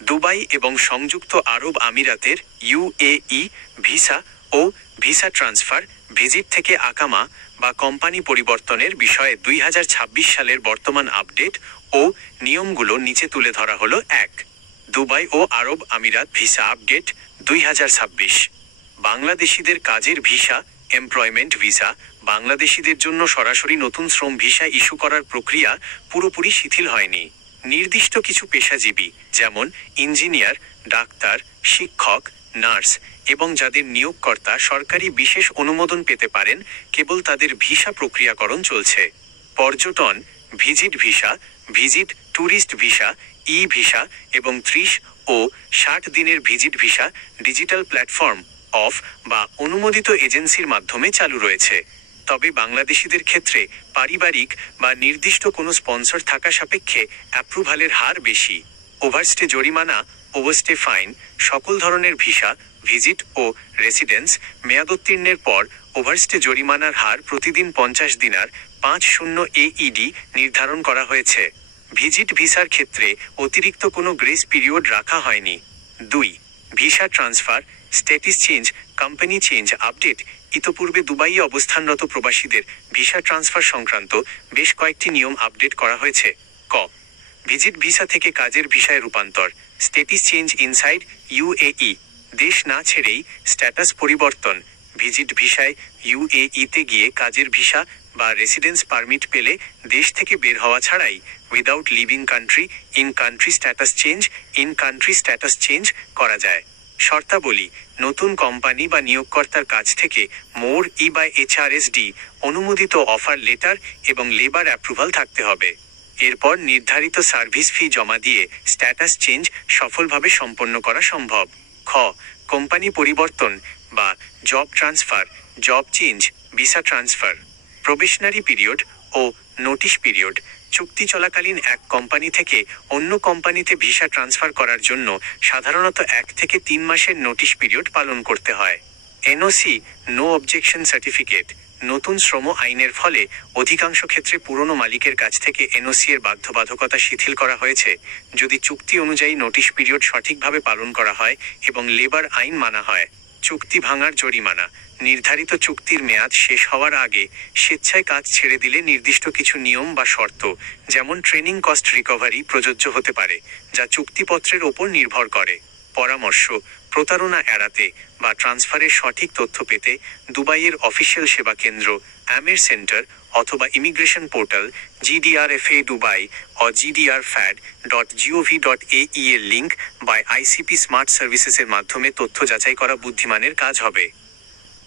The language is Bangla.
দুবাই এবং সংযুক্ত আরব আমিরাতের ইউএই ভিসা ও ভিসা ট্রান্সফার ভিজিট থেকে আকামা বা কোম্পানি পরিবর্তনের বিষয়ে 2026 সালের বর্তমান আপডেট ও নিয়মগুলো নিচে তুলে ধরা হলো। 1. দুবাই ও আরব আমিরাত ভিসা আপডেট 2026। বাংলাদেশিদের কাজের ভিসা এমপ্লয়মেন্ট ভিসা বাংলাদেশিদের জন্য সরাসরি নতুন শ্রম ভিসা ইস্যু করার প্রক্রিয়া পুরোপুরি শিথিল হয়নি। নির্দিষ্ট কিছু পেশাজীবী যেমন ইঞ্জিনিয়ার, ডাক্তার, শিক্ষক, নার্স এবং যাদের নিয়োগকর্তা সরকারি বিশেষ অনুমোদন পেতে পারেন, কেবল তাদের ভিসা প্রক্রিয়াকরণ চলছে। পর্যটন visit visa, visit tourist visa, e visa এবং 30 ও 60 দিনের visit visa digital platform of বা অনুমোদিত এজেন্সির মাধ্যমে চালু রয়েছে। তবে বাংলাদেশিদের ক্ষেত্রে পারিবারিক বা নির্দিষ্ট কোনো স্পন্সর থাকা সাপেক্ষে অ্যাপ্রুভালের হার বেশি। ওভারস্টে জরিমানা, ওভারস্টে ফাইন, সকল ধরনের ভিসা, ভিজিট ও রেসিডেন্স মেয়াদোত্তীর্ণের পর ওভারস্টে জরিমানার হার প্রতিদিন 50 দিনার 50 AED নির্ধারণ করা হয়েছে। ভিজিট ভিসার ক্ষেত্রে অতিরিক্ত কোনো গ্রেস পিরিয়ড রাখা হয়নি। 2. Visa transfer status change company change update ইতোপূর্বে দুবাইয়ে অবস্থানরত প্রবাসীদের ভিসা ট্রান্সফার সংক্রান্ত বেশ কয়েকটি নিয়ম আপডেট করা হয়েছে। ক. ভিজিট ভিসা থেকে কাজের ভিসায় রূপান্তর স্ট্যাটাস চেঞ্জ ইনসাইড ইউএই দেশ না ছেড়েই স্ট্যাটাস পরিবর্তন। ভিজিট ভিসায় ইউএইতে গিয়ে কাজের ভিসা বা রেসিডেন্স পারমিট পেলে দেশ থেকে বের হওয়া ছাড়াই without living country in country status change করা যায়। শর্তাবলী নতুন কোম্পানি বা নিয়োগকর্তার কাছ থেকে মোর HRSD অনুমোদিত অফার লেটার এবং লেবার অ্যাপ্রুভাল থাকতে হবে। এরপর নির্ধারিত সার্ভিস ফি জমা দিয়ে স্ট্যাটাস চেঞ্জ সফলভাবে সম্পন্ন করা সম্ভব। খ. কোম্পানি পরিবর্তন বা job transfer job change visa transfer probationary period ও নোটিশ পিরিয়ড চুক্তি চলাকালীন এক কোম্পানি থেকে অন্য কোম্পানিতে ভিসা ট্রান্সফার করার জন্য সাধারণত 1 থেকে 3 মাসের নোটিশ পিরিয়ড পালন করতে হয়। এনওসি নো অবজেকশন সার্টিফিকেট নতুন শ্রম আইনের ফলে অধিকাংশ ক্ষেত্রে পুরনো মালিকের কাছ থেকে এনওসি এর বাধ্যবাধকতা শিথিল করা হয়েছে যদি চুক্তি অনুযায়ী নোটিশ পিরিয়ড সঠিকভাবে পালন করা হয় এবং লেবার আইন মানা হয়। চুক্তি ভাঙার জরিমানা নির্ধারিত চুক্তির মেয়াদ শেষ হওয়ার আগে স্বেচ্ছায় কাজ ছেড়ে দিলে নির্দিষ্ট কিছু নিয়ম বা শর্ত যেমন ট্রেনিং কস্ট রিকভারি প্রযোজ্য হতে পারে, যা চুক্তিপত্রের ওপর নির্ভর করে। পরামর্শ প্রতারণা এড়াতে বা ট্রান্সফারের সঠিক তথ্য পেতে দুবাইয়ের অফিসিয়াল সেবা কেন্দ্র আমের সেন্টার অথবা ইমিগ্রেশন পোর্টাল GDRFA দুবাই ও gdrfad.gov.ae এর লিঙ্ক বা ICP স্মার্ট সার্ভিসেসের মাধ্যমে তথ্য যাচাই করা বুদ্ধিমানের কাজ হবে।